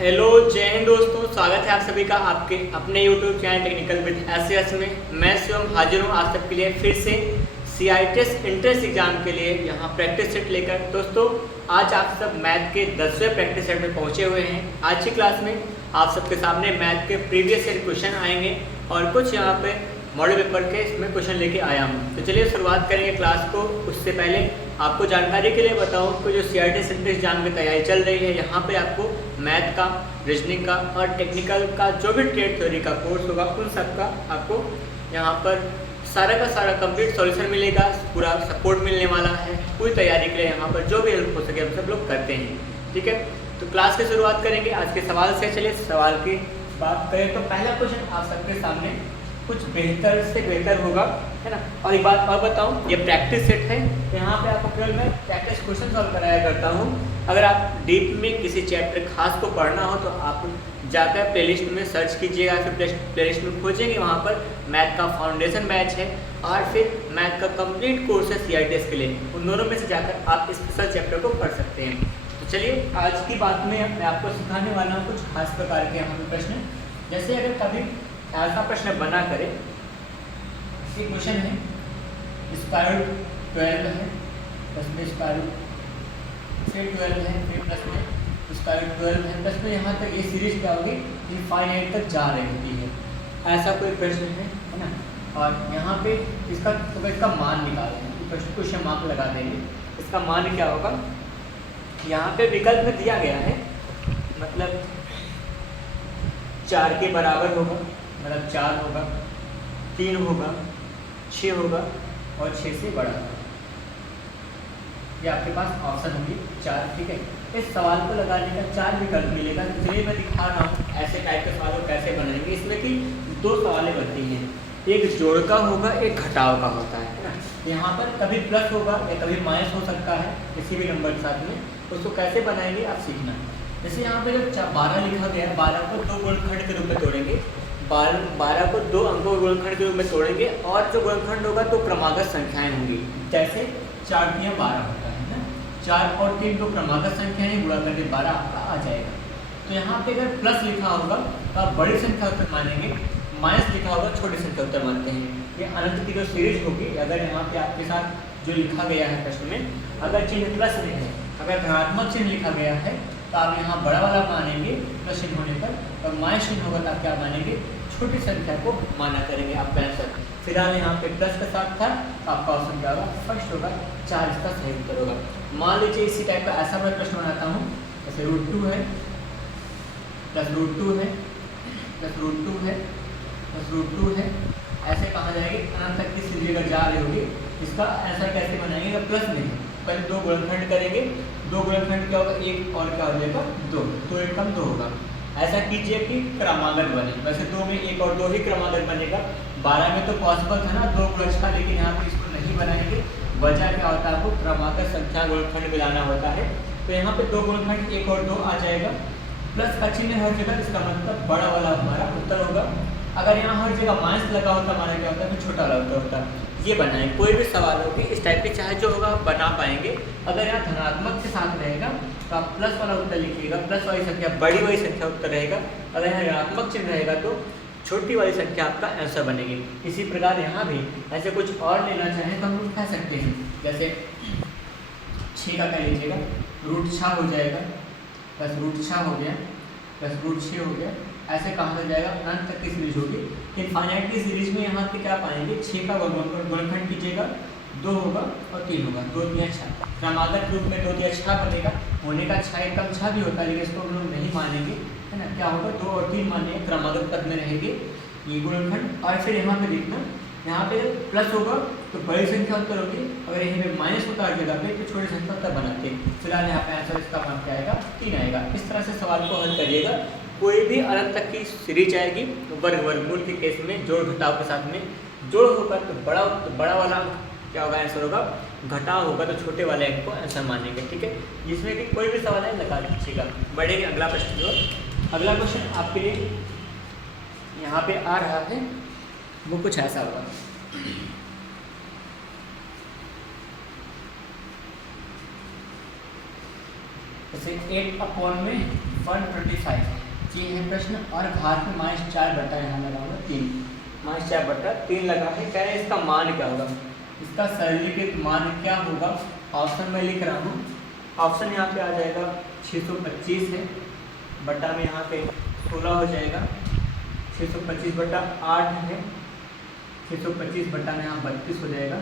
Hello जय हिंद दोस्तों, स्वागत है आप सभी का आपके अपने YouTube channel technical with S में। मैं शिवम हाजिर हूँ आज सबके लिए फिर से CITES एंट्रेंस एग्जाम के लिए यहाँ प्रैक्टिस सेट लेकर। दोस्तों आज आप सब मैथ के 10वें प्रैक्टिस सेट में पहुँचे हुए हैं। आज की क्लास में आप सबके सामने मैथ के प्रीवियस ईयर क्वेश्चन आएंगे और कुछ यहाँ पे मॉडल पेपर के इसमें क्वेश्चन लेके आया हूँ। तो चलिए शुरुआत करेंगे क्लास को। उससे पहले आपको जानकारी के लिए बताऊँ कि जो CITES एंट्रेंस एग्जाम की तैयारी चल रही है, यहाँ पे आपको मैथ का, रीजनिंग का और टेक्निकल का जो भी ट्रेड थ्योरी का कोर्स होगा उन सब का आपको यहाँ पर सारा का सारा कंप्लीट सॉल्यूशन मिलेगा। पूरा सपोर्ट मिलने वाला है पूरी तैयारी के लिए। यहाँ पर जो भी हेल्प हो सके हम सब लोग करते हैं, ठीक है। तो क्लास की शुरुआत करेंगे आज के सवाल से। चलिए सवाल की बात करें तो पहला क्वेश्चन आप सबके सामने कुछ बेहतर से बेहतर होगा, है ना। और एक बात और बताऊं, ये प्रैक्टिस सेट है, यहाँ पे आपको केवल मैं प्रैक्टिस क्वेश्चन सॉल्व कराया करता हूँ। अगर आप डीप में किसी चैप्टर खास को पढ़ना हो तो आप जाकर प्लेलिस्ट में सर्च कीजिएगा, फिर प्लेलिस्ट में खोजेंगे, वहाँ पर मैथ का फाउंडेशन बैच है और फिर मैथ का कंप्लीट कोर्स है CITES के लिए। उन दोनों में से जाकर आप स्पेशल चैप्टर को पढ़ सकते हैं। तो चलिए आज की बात में मैं आपको सिखाने वाला हूँ कुछ खास प्रकार के यहाँ पे प्रश्न। जैसे अगर कभी ऐसा प्रश्न बना करे, ये क्वेश्चन है स्क्वायर रूट 12 है, प्लस में स्क्वायर रूट फिर 12 है, फिर प्लस में स्क्वायर रूट 12 है, प्लस में यहाँ तक ये सीरीज क्या होगी, इनफाइनाइट तक जा रही होती है। ऐसा कोई प्रश्न है ना। और यहाँ पे इसका मान निकालेंगे, क्वेश्चन मार्क लगा देंगे। इसका मान क्या होगा, यहाँ पे विकल्प में दिया गया है, मतलब 4 के बराबर होगा, मतलब 4 होगा, 3 होगा, 6 होगा और 6 से बड़ा होगा। ये आपके पास ऑप्शन होंगे 4, ठीक है। इस सवाल को लगाने का 4 विकल्प मिलेगा। चलिए मैं दिखा रहा हूँ ऐसे टाइप के सवाल को कैसे बनाएंगे। इसमें कि 2 सवालें बनती हैं, एक जोड़ का होगा, एक घटाव का होता है ना। यहाँ पर कभी प्लस होगा या कभी माइनस हो सकता है किसी भी नंबर के साथ में। उसको कैसे बनाएंगे आप सीखना। जैसे यहाँ पे जब 12 लिखा गया है, 12 को 2 गुणनखंड के रूप में तोड़ेंगे, 12 को 2 अंकों के गुणनखंड के रूप में तोड़ेंगे और जो गुणनखंड होगा तो क्रमागत संख्याएं होंगी। जैसे 4 3 12 होता है ना, 4 और 3 तो क्रमागत संख्याएं, गुणा करके 12 आपका आ जाएगा। तो यहाँ पे अगर प्लस लिखा होगा तो आप बड़ी संख्या उत्तर मानेंगे, माइनस लिखा होगा छोटी संख्या उत्तर मानते हैं। ये अनंत की जो सीरीज होगी, अगर यहाँ पे आपके साथ जो लिखा गया है प्रश्न में, अगर चिन्ह प्लस में है, अगर धनात्मक चिन्ह लिखा गया है तो आप यहाँ बड़ा वाला मानेंगे प्लस चिन्ह होने पर, और माइनस चिन्ह होगा तो आप क्या मानेंगे, छोटी संख्या को माना करेंगे आपका आंसर। फिलहाल यहाँ पे प्लस के साथ था तो आपका ऑप्शन क्या होगा, फर्स्ट होगा, 4 इसका सही उत्तर होगा। मान लीजिए इसी टाइप का ऐसा मैं प्रश्न बनाता हूँ, जैसे √2 है, प्लस √2 है, प्लस √2 है, प्लस √2 है, ऐसे कहाँ जाएगी, अनंत तक की सीरीज अगर जा रही होगी। इसका आंसर कैसे बनाएंगे, अगर प्लस में है पहले 2 गुणनखंड करेंगे, 2 गुणनखंड क्या होगा, 1 और क्या हो जाएगा 2, तो 1 कम 2 होगा। ऐसा कीजिए कि क्रमागत बने, वैसे 2 में 1 और 2 ही क्रमागत बनेगा। 12 में तो पॉसिबल था ना 2 गुणज का, लेकिन यहाँ पर इसको नहीं बनाएंगे। वजह क्या होता है, आपको क्रमागत संख्या गुणनखंड मिलाना होता है। तो यहाँ पे 2 गुणनखंड 1 और 2 आ जाएगा, प्लस का चिन्ह हर जगह, इसका मतलब बड़ा वाला हमारा उत्तर होगा। अगर यहाँ हर जगह माइनस लगा होता हमारा क्या होता है, फिर छोटा वाला उत्तर होता। ये बनाए कोई भी सवाल होगी इस टाइप के, चाहे जो होगा आप बना पाएंगे। अगर यहाँ धनात्मक के साथ रहेगा तो आप प्लस वाला उत्तर लिखिएगा, प्लस वाली संख्या बड़ी वाली संख्या उत्तर रहेगा। अगर यहाँ ऋणात्मक चिन्ह रहेगा तो छोटी वाली संख्या आपका आंसर बनेगी। इसी प्रकार यहाँ भी ऐसे कुछ और लेना चाहें तो हम लोग कह सकते हैं, जैसे 6 का कह लीजिएगा, √6 हो जाएगा, प्लस √6 हो गया, प्लस √6 हो गया। ऐसे कहाँ तक जाएगा, अनंत तक की सीरीज होगी। इनफाइनाइट की सीरीज में यहाँ पे क्या पाएंगे, 6 का गुणनखंड कीजिएगा, 2 होगा और 3 होगा, 2 3 6, क्रमागत रूप में 2 3 6 बनेगा। होने का 6 एक कम 6 भी होता है, लेकिन इसको हम लोग नहीं मानेंगे, है ना। क्या होगा, 2 और 3 मानेंगे, क्रमागत पद में रहेंगे ये गुणनखंड। और फिर यहाँ पे देखना, यहाँ पे प्लस होगा तो बड़ी संख्या उत्तर होगी, अगर यहीं पे माइनस होता है जगह पे तो छोटी संख्या उत्तर बनाते हैं। फिलहाल यहाँ पे आंसर इसका मान क्या आएगा, 3 आएगा। इस तरह से सवाल को हल करिएगा। कोई भी अनंत तक की सीरीज आएगी, वर्गमूल के केस में जोड़ घटाव के साथ में, जोड़ होगा तो बड़ा वाला क्या होगा, आंसर होगा, घटाव होगा तो छोटे वाले अंक को आंसर मानेंगे, ठीक है। जिसमें कि कोई भी सवाल है लगा दीजिएगा। बढ़ेंगे अगला प्रश्न की ओर। अगला क्वेश्चन आपके लिए यहाँ पे आ रहा है, वो कुछ ऐसा होगा। जैसे 8/5 125 ये है प्रश्न। और घात में -4 बटा यहाँ लगा हुआ 3, -4 बटा 3 लगा है। कह रहे हैं इसका मान क्या होगा, इसका सरलीकृत मान क्या होगा। ऑप्शन में लिख रहा हूँ, ऑप्शन यहाँ पे आ जाएगा 625 है, बटा में यहाँ पे 16 हो जाएगा, 625 बटा 8 है, 625 बटा में यहाँ 32 हो जाएगा,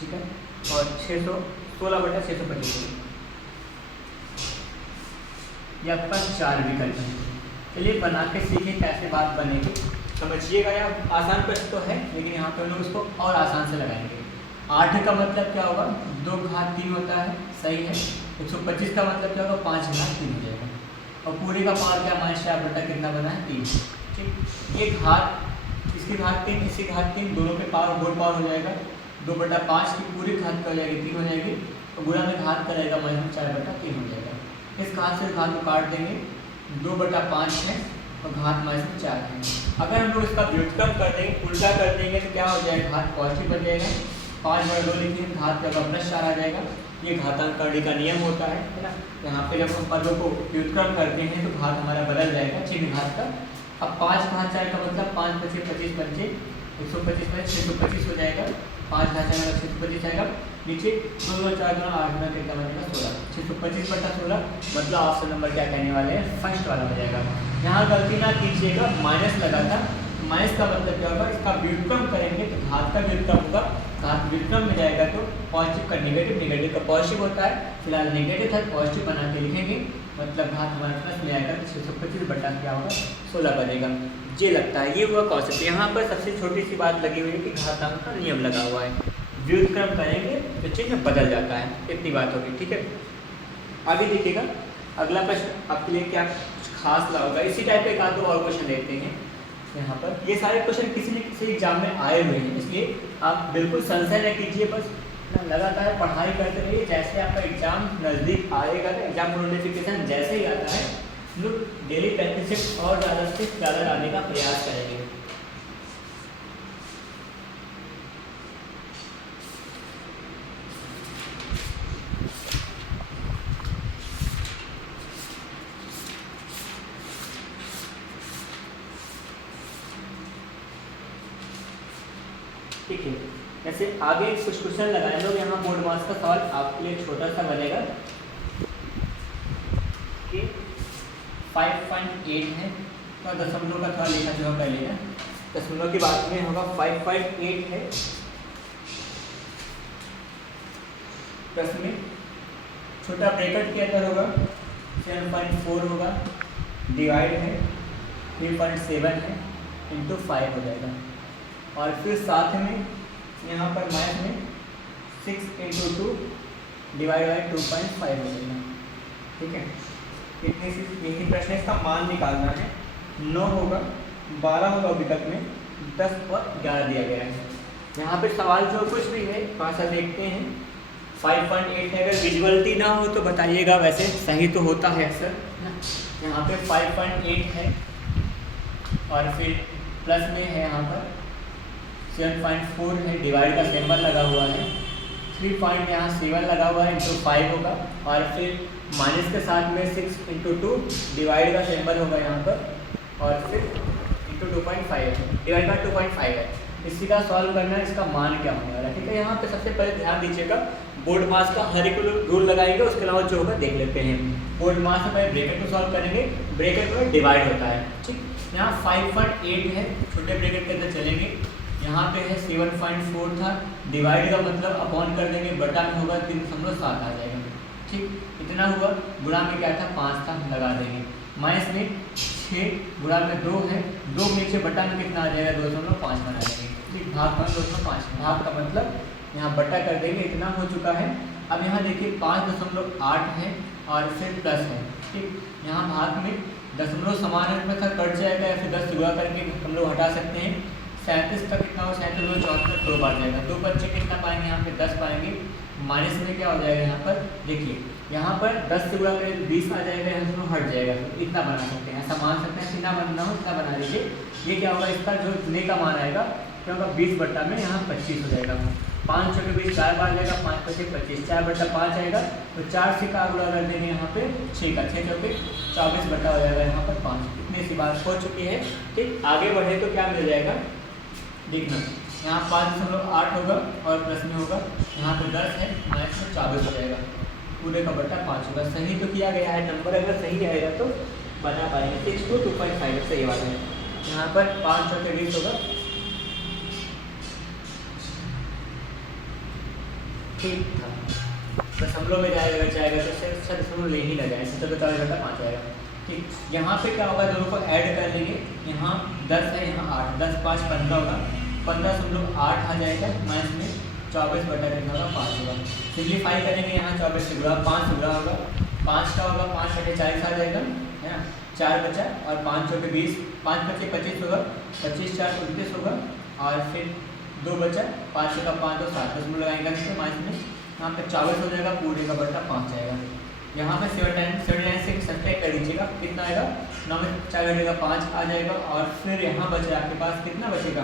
ठीक है। और 616 बटा 625 ये आपका 4 विकल्प है। चलिए बना के सीखिए कैसे बात बनेगी, समझिएगा। यार आसान प्रश्न तो है, लेकिन यहाँ पे हम लोग उसको और आसान से लगाएंगे। 8 का मतलब क्या होगा, 2 घात 3 होता है, सही है। 125 का मतलब क्या होगा, 5 घात 3 हो जाएगा। और पूरे का पावर क्या, -4 बटा कितना बना है 3, ठीक। ये घात, इसकी घात 3, इसकी घात 3, दोनों पे पावर होल पावर हो जाएगा। 2 बटा 5 की पूरी घात क्या हो जाएगी, 3 हो जाएगी। और गुणा में घात करेगा -4 बटा 3 हो जाएगा। इस घात से घात को काट देंगे, 2 बटा 5 है और घात -4 है। अगर हम लोग इसका व्युत्क्रम कर देंगे, उल्टा कर देंगे तो क्या हो जाएगा, घात पॉजिटिव बन जाएगा। 5 बटा 2 लिखिए, घात का +4 आ जाएगा। ये घातांक करने का नियम होता है ना। यहाँ पे जब हम पदों को व्युत्क्रम करते हैं तो घात हमारा बदल जाएगा, चिन्ह घात का। अब 5 घात 4 का मतलब 5 × 5 = 25 बचे, 125 में 625 हो जाएगा। 5 घात 4 मतलब 625 आएगा। नीचे 2 2 4 2 8 गुना कितना बनेगा, 16। 625 बटा 16 मतलब ऑप्शन नंबर क्या कहने वाले हैं, फर्स्ट वाला हो जाएगा। यहाँ गलती ना कीजिएगा, माइनस लगा था। माइनस का मतलब क्या होगा, इसका व्युत्क्रम करेंगे तो घात का व्युत्क्रम होगा। घात व्युत्क्रम में जाएगा तो पॉजिटिव का नेगेटिव, नेगेटिव का पॉजिटिव होता है। फिलहाल नेगेटिव था, पॉजिटिव बना के लिखेंगे, मतलब घात हमारे प्लस में आएगा तो 625 बटा क्या होगा, 16 बनेगा। ये लगता है, ये हुआ कॉन्सेप्ट। यहाँ पर सबसे छोटी सी बात लगी हुई है कि घातांक का नियम लगा हुआ है, व्युत्क्रम करेंगे तो चिन्ह बदल जाता है, इतनी बात होगी, ठीक है। आगे देखिएगा, अगला प्रश्न आपके लिए क्या कुछ खास ला होगा। इसी टाइप के 1-2 और क्वेश्चन लेते हैं यहाँ पर। ये सारे क्वेश्चन किसी न किसी एग्जाम में आए हुए हैं, इसलिए आप बिल्कुल संशय न कीजिए, बस लगातार पढ़ाई करते रहिए। जैसे आपका एग्जाम नज़दीक आएगा ना, एग्जाम नोटिफिकेशन जैसे ही आता है, लोग डेली प्रैक्टिस से और ज़्यादा से ज़्यादा लाने का प्रयास करेंगे। ठीक है, जैसे आगे कुछ क्वेश्चन लगाए लोग। यहाँ बोर्ड मार्क्स का सवाल आपके लिए छोटा सा बनेगा कि 5.8 है, तो दशमलव का थोड़ा लिखा जो कर लेना। दशमलव की बात में होगा 5.8 है, प्लस में छोटा ब्रैकेट के अंदर होगा 7.4 होगा, डिवाइड है 3.7 है, इंटू 5 हो जाएगा। और फिर साथ में यहाँ पर माइनस में 6 × 2 डिवाइड बाई 2.5 हो जाएगा, ठीक है। इतनी सी यही प्रश्न है, इसका मान निकालना है। 9 होगा, 12 होगा विकल्प में, 10 और 11 दिया गया है। यहाँ पे सवाल जो कुछ भी है थोड़ा सा देखते हैं। 5.8 है, अगर विजुअलिटी ना हो तो बताइएगा, वैसे सही तो होता है अक्सर ना। यहाँ पे 5.8 है और फिर प्लस में है यहाँ पर 7.4 है, डिवाइड का सिंबल लगा हुआ है, 3.7 लगा हुआ है, इंटू 5 होगा। और फिर माइनस के साथ में 6 × 2 डिवाइड का सिंबल होगा यहाँ पर, और फिर इंटू 2.5 है, डिवाइड बाई 2.5 है। इसी का सॉल्व करना है, इसका मान क्या होने वाला है, ठीक है। यहाँ पे सबसे पहले ध्यान दीजिएगा, बोर्ड मास का हर एक रूल लगाएंगे, उसके अलावा जो होगा देख लेते हैं। बोर्ड मास से पहले ब्रैकेट को सॉल्व करेंगे, ब्रैकेट में डिवाइड होता है, ठीक। यहाँ 5.8 है, छोटे ब्रैकेट के अंदर चलेंगे, यहाँ पे है 7.4 था, डिवाइड का मतलब अपॉन कर देंगे, बटा में होगा 3.7 आ जाएगा, ठीक। इतना हुआ, गुणा में क्या था 5 था, लगा देंगे। माइनस में 6 गुणा में 2 है, 2 में नीचे बटा में कितना आ जाएगा, 2.5 बना देंगे, ठीक। भाग में 2.5, भाग का मतलब यहाँ बटा कर देंगे, इतना हो चुका है। अब यहाँ देखिए 5.8 है और फिर प्लस है, ठीक। यहाँ भाग में दशमलव समान अंक में था, कट जाएगा, या फिर 10 गुणा करके हम लोग हटा सकते हैं। 37 का कितना हो, 37 में 74 2 बार जाएगा, 2 बच्चे कितना पाएंगे, यहाँ पे 10 पाएंगे। माइनस में क्या हो जाएगा, यहाँ पर देखिए, यहाँ पर 10 से गुणा करें 20 आ जाएगा, यहाँ से हट जाएगा, तो इतना बना सकते हैं, ऐसा मान सकते हैं। सीधा बनना हो इतना बना लीजिए। ये क्या होगा, इसका जो ने का मान आएगा क्या होगा, 20 बटा में यहाँ 25 हो जाएगा। 5 चौके 20 4 बार जाएगा, 5 पचे 25, 4/5 आएगा। तो 4 से का गुणा कर देंगे यहाँ पे 6 का, 6 चौके 24 बटा हो जाएगा यहाँ पर 5। इतनी सी बात हो चुकी है। ठीक, आगे बढ़े तो क्या मिल जाएगा देखना, यहाँ 5.8 होगा और प्लस में होगा यहाँ पे 10 है, माइनस में 24 हो जाएगा, पूरे का बटा 5 होगा। सही तो किया गया है, नंबर अगर सही आएगा तो बना पाएंगे। 6 to 2.5 सही वाला है। यहाँ पर 5 चौके 20 होगा, ठीक था। दशमलव में जाएगा तो सिर्फ दशमलव ले ही लगाए, तो 24/5 आएगा। ठीक, यहाँ पे क्या होगा, दोनों को ऐड कर लेंगे। यहाँ 10 है, यहाँ 8, 10 5 15 होगा, 15.8 आ जाएगा, माइनस में 24/5 होगा। सिंप्लीफाई करेंगे, यहाँ 24 से गुणा 5 गुणा होगा, 5 का होगा 5/40 आ जाएगा, है ना, 4 बचा और 5 चौके 20, 5 पचे 25 होगा, 25 4 29 होगा और फिर 2 बचा, 5 का 5 तो 7 दशमलव लगाएगा इसमें, माइनस में यहाँ पे 24 हो जाएगा, पूरे का बटा 5 आएगा। यहाँ पे 79 से सब्ट्रैक्ट कर दीजिएगा, कितना आएगा, 9 में 4 घटेगा 5 आ जाएगा और फिर यहाँ बच रहा है आपके पास कितना बचेगा,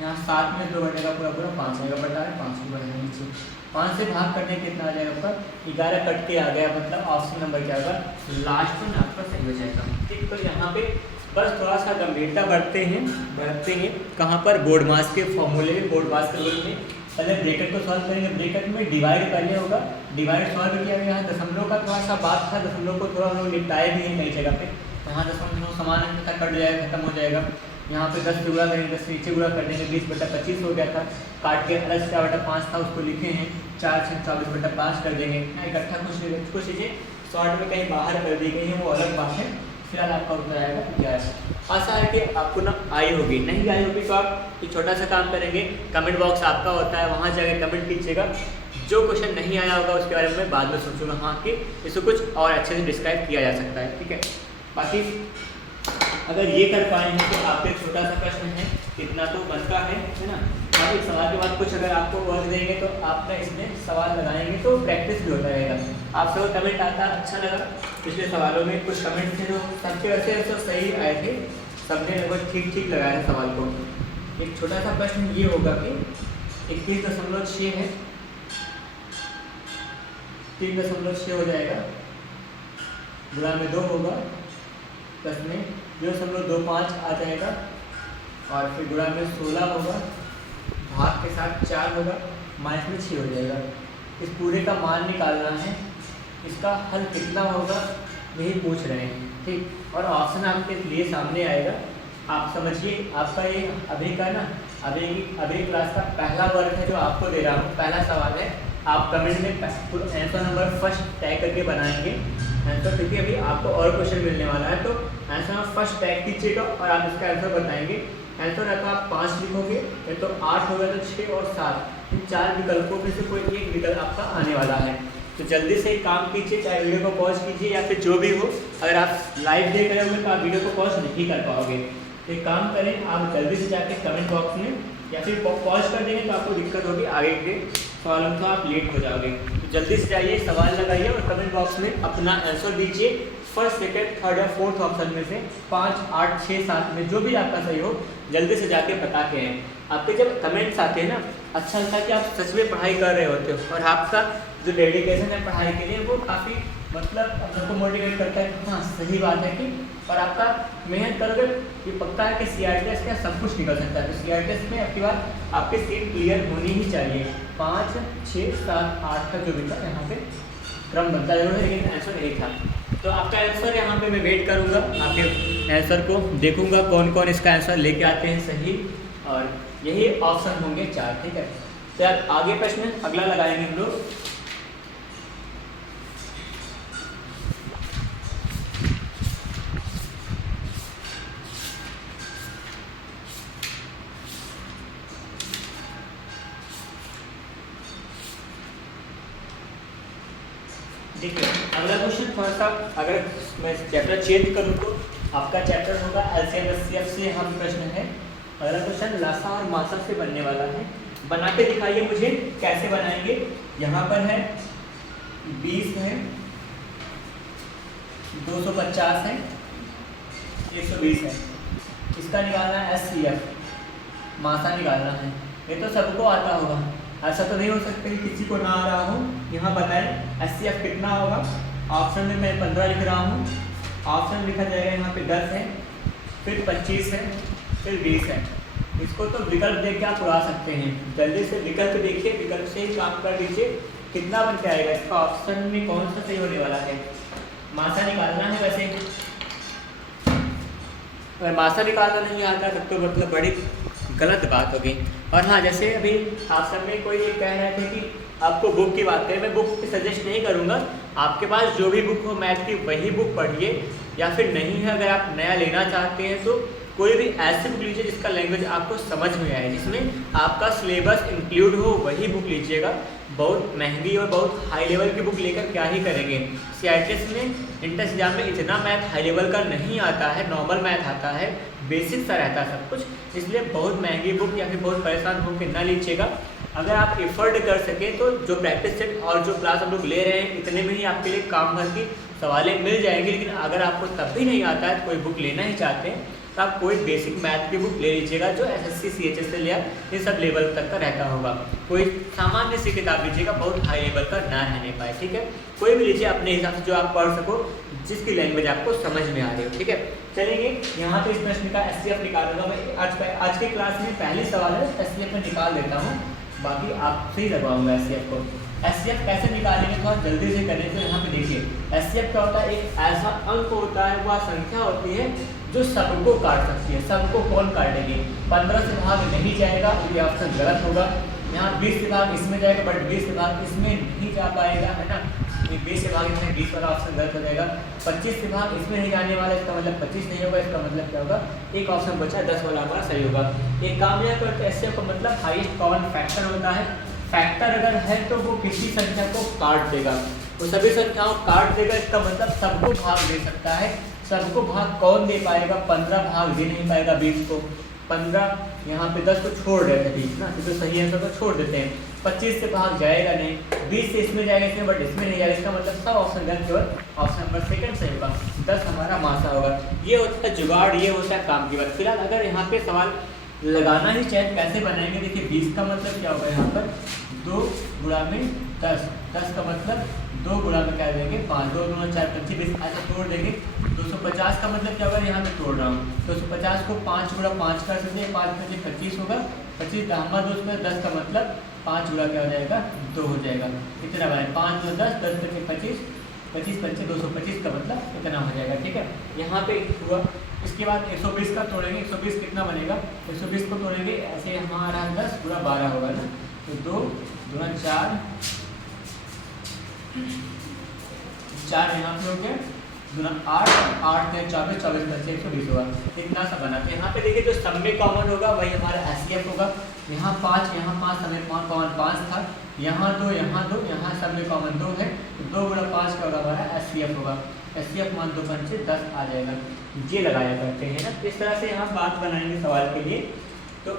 यहाँ 7 में 2 घटेगा, पूरा 5 आएगा, बटा है 5 को बढ़ाएंगे नीचे, 5 से भाग करने कितना आ जाएगा आपका 11 कट के आ गया, मतलब ऑप्शन नंबर क्या होगा, लास्ट में आपका सही हो जाएगा। ठीक, तो यहाँ पे बस थोड़ा सा गंभीरता बढ़ते हैं कहाँ पर, बोर्ड मास के फॉर्मूले में, बोर्ड मास के रूल में। पहले ब्रैकेट को सॉल्व करेंगे, ब्रैकेट में डिवाइड पहले होगा, डिवाइड सॉल्व किया गया। यहाँ दशमलव का थोड़ा सा बात था, दशमलव को थोड़ा हम लोग निपटाए भी हैं कई जगह पे, यहाँ दशमलव समान अंक तक कट जाएगा, खत्म हो जाएगा। यहाँ पे 10 से गुणा करेंगे, 10 से नीचे गुणा कर देंगे, 20/25 हो गया था, काट के अलग से 4/5 था उसको लिखे हैं, 4 से 24/5 कर देंगे। इकट्ठा कुछ चीज़ें शॉर्ट में कहीं बाहर कर दी गई हैं, वो अलग बात है। फिलहाल आपका उत्तर आएगा 11। आशा है कि आपको ना आई होगी, नहीं आई होगी तो आप एक छोटा सा काम करेंगे, कमेंट बॉक्स आपका होता है, वहाँ जाकर कमेंट कीजिएगा। जो क्वेश्चन नहीं आया होगा उसके बारे में मैं बाद में सोचूंगा, हाँ कि इसको कुछ और अच्छे से डिस्क्राइब किया जा सकता है। ठीक है, बाकी अगर ये कर पाए हैं तो आपके छोटा सा प्रश्न है, इतना तो बनता है ना। आप एक सवाल के बाद कुछ अगर आपको वर्क देंगे तो आप ना इसमें सवाल लगाएंगे तो प्रैक्टिस भी होता रहेगा। आप सब कमेंट आता अच्छा लगा, पिछले सवालों में कुछ कमेंट थे जो सबके वैसे सब सही आए थे, सबने लगभग ठीक लगाया है सवाल को। एक छोटा सा प्रश्न ये होगा कि 21.6 है, 3.6 हो जाएगा, गुणा में 2 होगा, प्लस में 0.25 आ जाएगा और फिर गुणा में 16 होगा, भाग के साथ 4 होगा, माइनस में 6 हो जाएगा। इस पूरे का मान निकालना है, इसका हल कितना होगा यही पूछ रहे हैं। ठीक, और ऑप्शन आपके लिए सामने आएगा, आप समझिए। आपका ये अभी का ना अभी क्लास का पहला वर्क है जो आपको दे रहा हूँ, पहला सवाल है। आप कमेंट में आंसर नंबर फर्स्ट टैग करके बनाएंगे आंसर, क्योंकि अभी आपको और क्वेश्चन मिलने वाला है, तो आंसर नंबर फर्स्ट टैग कीजिएगा और आप इसका आंसर बताएंगे। आंसर या तो आप 5 लिखोगे, या तो 8 होगा, तो 6 और 7, इन 4 विकल्पों में से कोई एक विकल्प आपका आने वाला है। तो जल्दी से काम कीजिए, चाहे वीडियो को पॉज कीजिए या फिर जो भी हो। अगर आप लाइव देख रहे होंगे तो आप वीडियो को पॉज नहीं कर पाओगे, तो एक काम करें, आप जल्दी से जाके कमेंट बॉक्स में, या फिर पॉज कर देंगे तो आपको दिक्कत होगी, आगे के सवालों में तो आप लेट हो जाओगे। तो जल्दी से जाइए, सवाल लगाइए और कमेंट बॉक्स में अपना आंसर दीजिए। फर्स्ट, सेकंड, थर्ड या फोर्थ ऑप्शन में से 5, 8, 6, 7 में जो भी आपका सही हो, जल्दी से जाके बता के हैं। आपके जब कमेंट्स आते हैं ना, अच्छा लगता है कि आप सच में पढ़ाई कर रहे होते हो, और आपका जो डेडिकेशन है पढ़ाई के लिए वो काफ़ी मतलब आपको मोटिवेट करता है। हाँ, सही बात है कि और आपका मेहनत करोगे, ये पक्का है कि CRTS का सब कुछ निकल सकता है। तो CRTS में आपकी बात, आपकी सीट क्लियर होनी ही चाहिए। 5, 6, 7, 8 का जो भी था यहाँ पे क्रम बनता जरूर है, लेकिन आंसर एक था। तो आपका आंसर यहाँ पे मैं वेट करूँगा, आपके आंसर को देखूँगा कौन कौन इसका आंसर लेके आते हैं सही, और यही ऑप्शन होंगे 4। ठीक है, तो यार आगे प्रश्न अगला लगाएंगे हम लोग। देखिए अगला क्वेश्चन थोड़ा सा, अगर मैं चैप्टर चेंज करूँ तो आपका चैप्टर होगा LCM HCF से हम प्रश्न है। अगला क्वेश्चन लासा और मासा से बनने वाला है। बना के दिखाइए मुझे कैसे बनाएंगे। यहाँ पर है 20 है, 250 है, 120 है। इसका निकालना है HCF, मासा निकालना है। ये तो सबको आता होगा, ऐसा तो नहीं हो सकता कि किसी को ना आ रहा हो। यहाँ बताएं HCF कितना होगा। ऑप्शन में मैं 15 लिख रहा हूँ, ऑप्शन लिखा जाएगा यहाँ पे 10 है, फिर 25 है, फिर 20 है। इसको तो विकल्प देख के आप उड़ा सकते हैं। जल्दी से विकल्प देखिए, विकल्प से ही काम कर दीजिए। कितना बन के आएगा, इसका ऑप्शन में कौन सा सही होने वाला है। मासा निकालना है। वैसे अगर मासा निकालना नहीं आता तब तो मतलब बड़ी गलत बात होगी। और हाँ, जैसे अभी आप सब में कोई ये कह रहे थे कि आपको बुक की बात करें, मैं बुक सजेस्ट नहीं करूँगा। आपके पास जो भी बुक हो मैथ की वही बुक पढ़िए, या फिर नहीं है अगर आप नया लेना चाहते हैं तो कोई भी ऐसी बुक लीजिए जिसका लैंग्वेज आपको समझ में आए, जिसमें आपका सिलेबस इंक्लूड हो, वही बुक लीजिएगा। बहुत महंगी और बहुत हाई लेवल की बुक लेकर क्या ही करेंगे। CITES में इंट्रेंस एग्जाम में इतना मैथ हाई लेवल का नहीं आता है, नॉर्मल मैथ आता है, बेसिक सा रहता है सब कुछ। इसलिए बहुत महंगी बुक या फिर बहुत परेशान होकर ना लीजिएगा। अगर आप एफर्ट कर सकें तो जो प्रैक्टिस सेट और जो क्लास हम लोग ले रहे हैं इतने में ही आपके लिए काम भर की सवालें मिल जाएंगी। लेकिन अगर आपको तब भी नहीं आता है, कोई बुक लेना ही चाहते हैं, तो आप कोई बेसिक मैथ की बुक ले लीजिएगा जो SSC CHS से लिया इन सब लेवल तक का रहता होगा। कोई सामान्य सी किताब लीजिएगा, बहुत हाई लेवल का ना रहने पाए, ठीक है। कोई भी लीजिए अपने हिसाब से जो आप पढ़ सको, जिसकी लैंग्वेज आपको समझ में आ रही हो, ठीक है। चलेंगे यहाँ पे इस प्रश्न का HCF निकालूंगा मैं। आज की क्लास में पहली सवाल है, HCF में निकाल देता हूँ, बाकी आपसे ही लगवाऊंगा HCF को। HCF कैसे निकालेंगे थोड़ा जल्दी से करें। तो यहाँ पे देखिए HCF क्या होता है, एक ऐसा अंक होता है, वह संख्या होती है जो सबको काट सकती है। सबको कौन काटेगी, 15 से भाग नहीं जाएगा, ये ऑप्शन गलत होगा। यहाँ 20 से भाग इसमें जाएगा, बट 20 से भाग इसमें नहीं जा पाएगा, है ना। ये 20 से भाग इसमें 20 वाला ऑप्शन गलत हो जाएगा। 25 से भाग इसमें नहीं जाने वाला, इसका मतलब 25 नहीं होगा। इसका मतलब क्या होगा, एक ऑप्शन बचा 10 वाला हमारा सही होगा। एक काम यह करते हैं, HCF का मतलब हाईएस्ट कॉमन फैक्टर होता है। फैक्टर अगर है तो वो किसी संख्या को काट देगा, वो सभी संख्याओं को काट देगा। इसका मतलब सबको भाग दे सकता है। सबको भाग कौन दे पाएगा, 15 भाग दे नहीं पाएगा 20 को। 15 यहाँ पे 10 को छोड़ रहे थे 20 ना, तो सही आंसर को छोड़ देते हैं। 25 से भाग जाएगा नहीं, 20 से इसमें जाएगा इसमें, बट इसमें नहीं जाएगा। इसका मतलब सब ऑप्शन गलत, केवल ऑप्शन नंबर सेकंड सही होगा। 10 हमारा मासा होगा। ये होता है जुगाड़, ये होता है काम की बात। फिलहाल अगर यहाँ पे सवाल लगाना ही चाहे कैसे बनाएंगे, देखिए 20 का मतलब क्या होगा, यहाँ पर 2 गुणा में 10, 10 का मतलब 2 गुणा में क्या देंगे 5, 2 दूना 4, 25, ऐसा तोड़ देंगे। 250 का मतलब क्या होगा, यहाँ मैं तोड़ रहा हूँ। 250 को 5 गुणा 5 कर सकते हैं, 5 में 25 होगा, 25 दामा 2 में 10 का मतलब 5 गुणा क्या हो जाएगा 2 हो जाएगा। कितना बना 5 2 10, 10 25 25, 25 25 225 का मतलब इतना हो जाएगा, ठीक है। यहाँ पे हुआ। इसके बाद 120 का तोड़ेंगे, 120 कितना बनेगा, 120 को तोड़ेंगे ऐसे, यहाँ आ रहा है 10 गुणा 12 होगा ना, तो 2 गुणा 4 यहाँ पे हो गया, गुना 8 8 में 24, 24 में 120 होगा। इतना सा बना। तो यहाँ पे देखिए जो सब में कॉमन होगा वही हमारा HCF होगा। यहाँ 5 सब में कॉमन 5 था, यहाँ 2 यहाँ 2, यहाँ सब में कॉमन 2 है, तो 2 गुणा 5 का होगा हमारा HCF होगा। HCF मान 2 5 से 10 आ जाएगा। ये लगाया करते हैं ना, इस तरह से यहाँ बात बनाएंगे सवाल के लिए। तो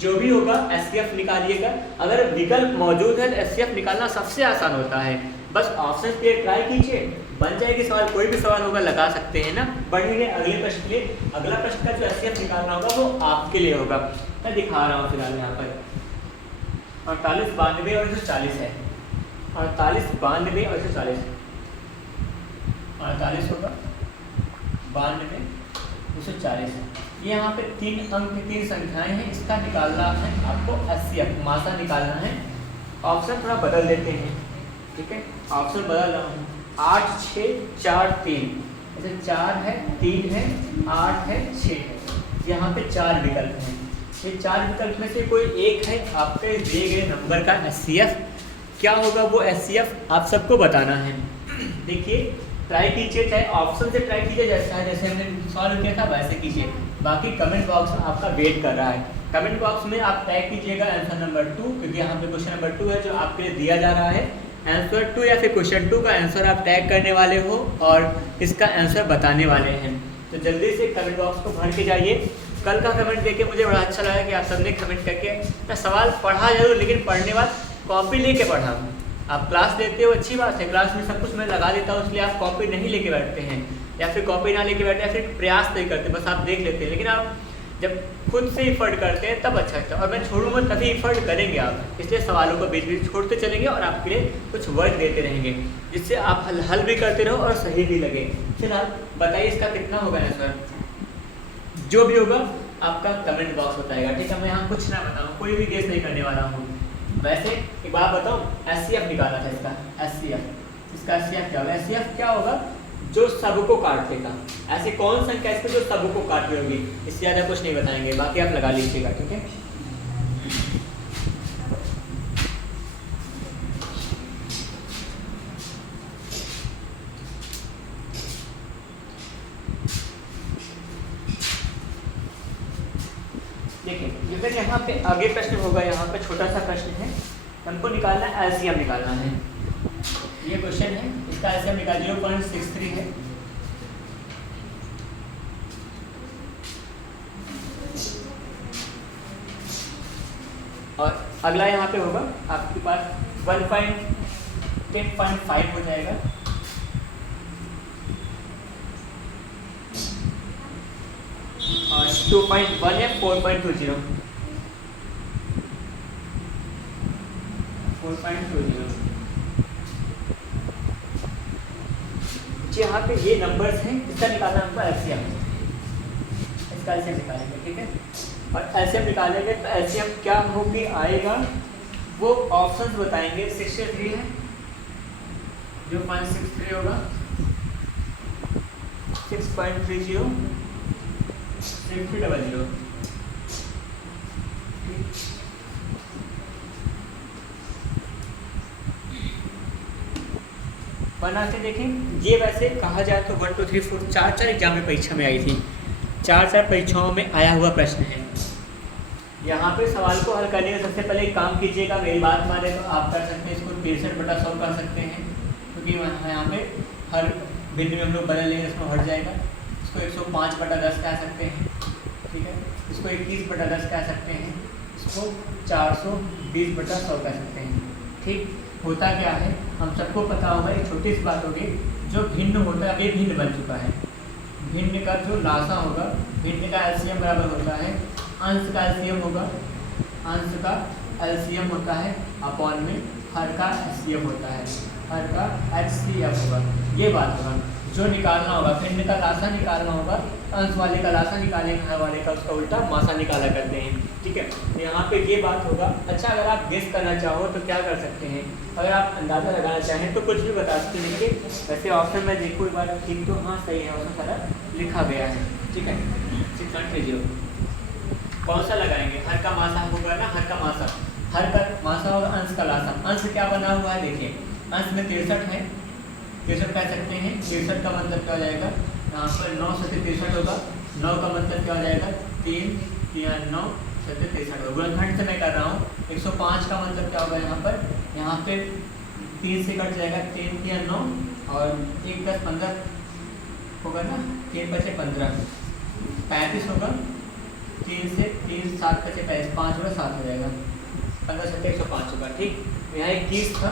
जो भी होगा HCF निकालिएगा। अगर विकल्प मौजूद है तो HCF निकालना सबसे आसान होता है। बस ऑप्शन पे ट्राई कीजिए, बन जाएगी सवाल। कोई भी सवाल होगा लगा सकते हैं ना। बढ़ेंगे अगले प्रश्न के लिए। अगला प्रश्न का जो HCF निकालना होगा वो आपके लिए होगा। मैं दिखा रहा हूँ फिलहाल यहाँ पर 48 92 और 140 है। 48 92 और 140, 48 होगा 92 140। ये यहाँ पे 3 अंक की 3 संख्याएं हैं, इसका निकालना है आपको HCF मासा निकालना है। ऑप्शन थोड़ा बदल देते हैं, ठीक है। ऑप्शन बदल रहा हूँ, 8 6 4 3, जैसे 4 है 3 है 8 है 6 है। यहाँ पे 4 विकल्प हैं। ये 4 विकल्प में से कोई एक है आपके दिए गए नंबर का HCF। क्या होगा वो HCF आप सबको बताना है। देखिए ट्राई कीजिए, चाहे ऑप्शन से ट्राई कीजिए, जैसे हमने सॉल्व किया था वैसे कीजिए। बाकी कमेंट बॉक्स में आपका वेट कर रहा है। कमेंट बॉक्स में आप टैग कीजिएगा आंसर नंबर 2, क्योंकि यहाँ पे क्वेश्चन नंबर 2 है जो आपके लिए दिया जा रहा है। आंसर 2 या फिर क्वेश्चन 2 का आंसर आप टैग करने वाले हो और इसका आंसर बताने वाले हैं। तो जल्दी से कमेंट बॉक्स को भर के जाइए। कल का कमेंट देख के मुझे बड़ा अच्छा लगा कि आप सबने कमेंट करके, मैं सवाल पढ़ा जरूर लेकिन पढ़ने बाद कॉपी लेके पढ़ा। आप क्लास देते हो अच्छी बात है, क्लास में सब कुछ मैं लगा देता हूँ, इसलिए आप कॉपी नहीं लेके बैठते हैं, या फिर कॉपी ना लेके बैठते, या फिर प्रयास नहीं करते, बस आप देख लेते हैं। लेकिन आप जब खुद से इफर्ट करते हैं तब अच्छा लगता है, और मैं छोड़ूंगा तभी इफर्ट करेंगे आप। इसलिए सवालों को बीच बीच छोड़ते चलेंगे और आपके लिए कुछ वर्क देते रहेंगे जिससे आप हल भी करते रहो और सही भी लगे। फिलहाल बताइए इसका कितना होगा आंसर, जो भी होगा आपका कमेंट बॉक्स बताएगा, ठीक है। मैं यहाँ कुछ ना बताऊँ, कोई भी गेस नहीं करने वाला हूँ। वैसे एक बात बताऊँ, SCF निकाला था इसका, इसका SCF क्या होगा? SCF क्या होगा? जो सबको काट देगा। ऐसी कौन संख्या है इसमें जो सबको काट रही होगी? इससे ज़्यादा कुछ नहीं बताएंगे, बाकी आप लगा लीजिएगा, ठीक है। देखिए जैसे यहाँ पे आगे प्रश्न होगा, यहाँ पे छोटा सा प्रश्न है, हमको निकालना है LCM निकालना है। ये क्वेश्चन है, इसका LCM निकाल 0.63 है। और अगला यहाँ पे होगा आपके पास 1.10.5 हो जाएगा, और 2.1 है 4.20 यहाँ पे ये नंबर्स हैं, इसका निकालना हमको LCM, इसका LCM निकालेंगे, ठीक है। और LCM निकालेंगे तो LCM क्या होगी आएगा, वो ऑप्शंस बताएंगे। 63 है, 0.63 होगा, 6.30, 300 बना के देखें। ये वैसे कहा जाए तो 1 2 3 4 चार एग्जाम में परीक्षा में आई थी, चार परीक्षाओं में आया हुआ प्रश्न है। यहाँ पे सवाल को हल करने के सबसे पहले एक काम कीजिएगा, मेरी बात माने तो आप कर सकते हैं इसको 63/100 कर सकते हैं, क्योंकि यहाँ पे हर बिंदु में हम लोग बदल लेंगे, इसमें हट जाएगा। इसको 105/10 कह सकते हैं, ठीक है। इसको 21/10 कह सकते हैं, इसको 420/100 कह सकते हैं, ठीक। होता क्या है हम सबको पता होगा, एक छोटी सी बात होगी, जो भिन्न होता है अभी भिन्न बन चुका है। भिन्न का जो लासा होगा, भिन्न का LCM बराबर होता है अंश का LCM होगा, अंश का LCM होता है अपॉन में हर का HCF होता है, हर का HCF होगा। ये बात होगा जो निकालना होगा, भिन्न का लासा निकालना होगा, अंश वाले का लासा निकालेंगे, हर वाले का उसका उल्टा मासा निकाला करते हैं, ठीक है। यहाँ पे ये बात होगा। अच्छा अगर आप गेस करना चाहो तो क्या कर सकते हैं, अगर आप अंदाज़ा लगाना चाहें तो कुछ भी बता सकते हैं। देखिए वैसे ऑप्शन में देखो एक बार, ठीक तो हाँ सही है, उसमें सारा लिखा गया है, ठीक है। 6.30 कौन सा लगाएंगे? हर का मासा होगा ना, हर का मासा, हर का मासा और अंश का लासा। अंश क्या बना हुआ है देखिए, अंश में 63 है, 63 कह सकते हैं। 63 का मतलब क्या हो जाएगा, यहाँ पर 9 7 63 होगा, 9 का मतलब क्या हो जाएगा, 3 3 9 7 63 होगा। गुणनखंड से मैं कर रहा हूँ। 105 का मतलब क्या होगा, यहाँ पे 3 से कट जाएगा, 3 3 9 और 1 10 15 होगा ना, 3 बचे 15, 35 होगा। 3 से 3 7 बचे 5 होगा, 7 हो जाएगा, 15 7 105 होगा, ठीक। यहाँ 21 था,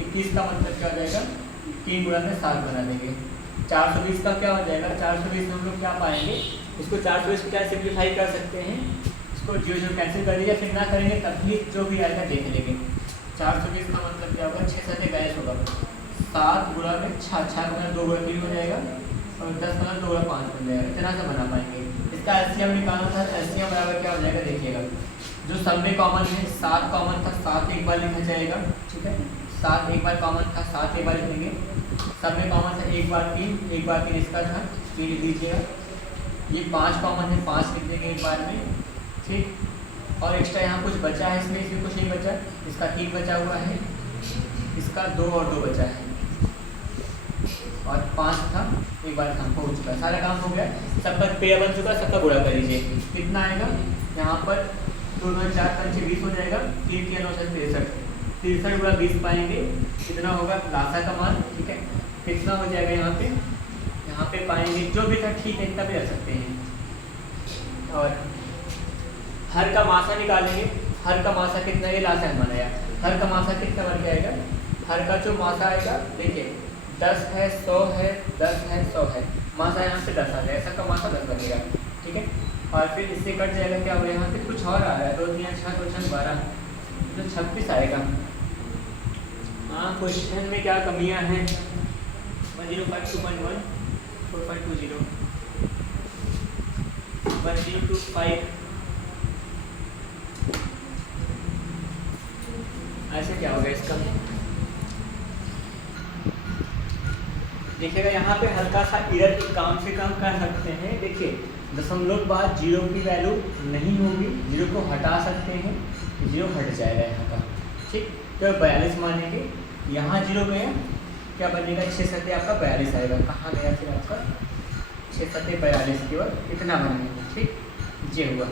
21 का मतलब क्या हो जाएगा, 3 गुणा में 7 बना देंगे। 420 का क्या हो जाएगा, 420 में हम लोग क्या पाएंगे, इसको 420 को क्या सिंप्लीफाई कर सकते हैं, इसको 0 कैंसिल कर दीजिए, फिर ना करेंगे तब भी जो भी आएगा देख लेंगे। 420 का मतलब क्या होगा, 6 7 22 होगा, 7 गुणा में 6 गुणा 2 गुणा 3 हो जाएगा, और 10 गुणा 2 गुणा 5 बन जाएगा। इतना सा बना पाएंगे। इसका LCM निकालना था, LCM बराबर क्या हो जाएगा देखिएगा, जो सब में कॉमन है, 7 कॉमन था, 7 एक बार लिखा जाएगा, ठीक है। 7 एक बार कॉमन था, 7 एक बार लिखेंगे। सब में कॉमन था, एक बार 3 इसका था, 3 लिख लीजिएगा। ये 5 कॉमन है, 5 लिख देंगे एक बार में, ठीक। और एक्स्ट्रा यहाँ कुछ बचा है, इसमें कुछ नहीं बचा, इसका 3 बचा हुआ है, इसका 2 और 2 बचा है, और 5 था, एक बार काम हो चुका है, सारा काम हो गया, सबका पेड़ बन चुका है, सबका गुणा कर लीजिए। कितना आएगा यहाँ पर, 2 2 4 5 6 20 हो जाएगा, 3 3 9 7 63, 63 गुणा 20 पाएंगे, कितना होगा लासा का मान, ठीक है। कितना हो जाएगा यहाँ पे पाएंगे, जो भी था ठीक है, इतना भी रख सकते हैं। और हर का मासा निकालेंगे, हर का मासा कितना, ये लासा है बनाया, हर का मासा कितना बन के आएगा, हर का जो मासा आएगा देखिए 10 है, 100 है, 10 है, 100 है, मासा यहाँ से 10 आ जाएगा, सबका मासा 10 बनेगा, ठीक है। और फिर इससे कट जाएगा, क्या होगा यहाँ पे कुछ और आ रहा है, 2 3 6 2 6 12, तो 26 आएगा। हाँ, क्वेश्चन में क्या कमियाँ हैं? 1052.1 4.20 1025, ऐसे क्या होगा इसका? देखिएगा यहाँ पे हल्का सा इधर काम से कम कर सकते हैं। देखिए दशमलव के बाद जीरो की वैल्यू नहीं होगी, जीरो को हटा सकते हैं, जीरो हट जाएगा यहाँ का, ठीक। तो 42 मानेंगे, यहाँ जीरो गया, क्या बनेगा? 6 सत्ते आपका 42 आएगा। कहाँ गया फिर आपका 6 सत्ते 42, केवल इतना बनेगा, ठीक। ये हुआ,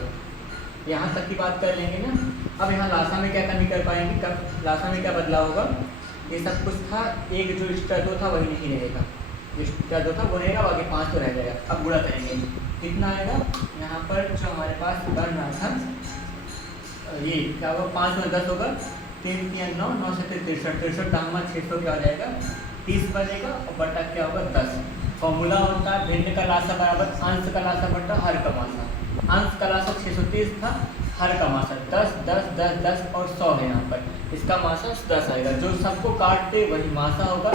यहाँ तक की बात कर लेंगे ना। अब यहाँ लासा में क्या कमी कर पाएंगे? कब लासा में क्या बदलाव होगा? ये सब कुछ था, एक जो स्टर 2 था वही नहीं रहेगा, जो स्टर 2 था वो रहेगा, बाकी 5 तो रह जाएगा। अब गुणा करेंगे, कितना आएगा? यहाँ पर जो हमारे पास बन रहा था ये क्या होगा? 5 में 10 होगा, 3 3 9 9 से 63 63 दामा 600 क्या हो जाएगा? 30 बनेगा, और बटा क्या होगा? 10। फॉर्मूला होता है भिन्न का लासा बराबर अंश का लासा बटा हर का मासा। अंश का लासा 630 था, हर का मासा 10 10 10 10 और 100 है यहाँ पर, इसका मासा 10 आएगा। जो सबको काटते वही मासा होगा,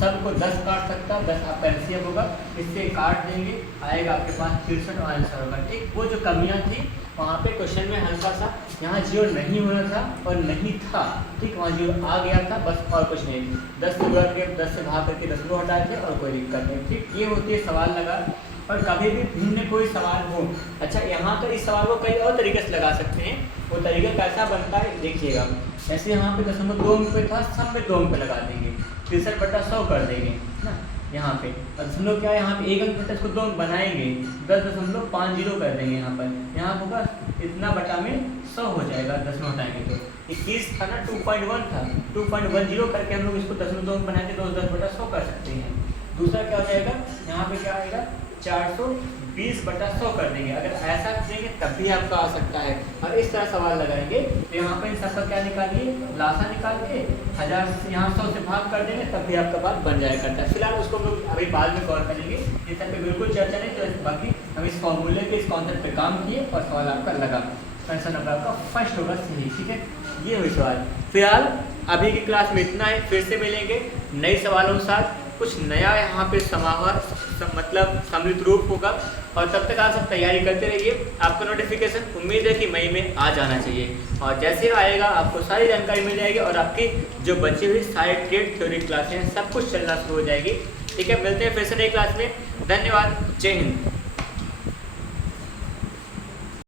सबको 10 काट सकता, 10 आप एलसीएम होगा, इससे काट देंगे, आएगा आपके पास 63 और आंसर होगा, ठीक। वो जो कमियाँ थी वहाँ पे क्वेश्चन में हल्का सा यहाँ जीरो नहीं होना था और नहीं था, ठीक, वहाँ जीरो आ गया था, बस और कुछ नहीं। 10 से गुणा करके 10 से भाग करके 10 को हटाए थे और कोई दिक्कत नहीं, ठीक। ये होती है सवाल लगा। और कभी भी भिन्न कोई सवाल हो, अच्छा यहाँ तो इस सवाल को कई और तरीके से लगा सकते हैं। वो तरीका कैसा बनता है देखिएगा, जैसे यहाँ पे 0.2 पे था, सब में 2 पे लगा देंगे, 63/100 कर देंगे ना यहाँ पे। और दशमलव क्या है, यहाँ पे 1 अंक बटा, इसको 2 बनाएंगे, 10.50 कर देंगे यहाँ पर, यहाँ होगा इतना बटा में 100 हो जाएगा, 10 में हटाएंगे तो 21 था ना, 2.1 था, 2.10 करके हम लोग इसको 10.2 बनाएंगे तो 10/100 कर सकते हैं। दूसरा क्या हो जाएगा, यहाँ पे क्या आएगा? 420/100 कर देंगे। अगर ऐसा करेंगे तब भी आपका आ सकता है। और इस तरह सवाल लगाएंगे तो यहाँ पे इन सबका क्या निकालिए? लासा निकाल के 1000 से यहाँ 100 से भाग कर देंगे, तब भी आपका बात बन जाया करता है। फिलहाल उसको हम लोग अभी बाद में गौर करेंगे, इस सब पे बिल्कुल चर्चा नहीं। तो बाकी हम इस फॉर्मूले पे, इस कॉन्सेप्ट पे काम किए और सवाल आपका लगा, आंसर नंबर आपका फर्स्ट होगा सही, ठीक है। ये हुई सवाल। फिलहाल अभी की क्लास में इतना है, फिर से मिलेंगे नए सवालों के साथ, कुछ नया यहाँ पे समाहार मतलब सम्मिलित रूप होगा। और तब तक आप सब तैयारी करते रहिए। आपका नोटिफिकेशन उम्मीद है कि मई में आ जाना चाहिए, और जैसे आएगा आपको सारी जानकारी मिल जाएगी और आपकी जो बची हुई सारी ट्रेड थ्योरी क्लासें हैं सब कुछ चलना शुरू हो जाएगी, ठीक है। मिलते हैं फिर से नई क्लास में। धन्यवाद, जय हिंद।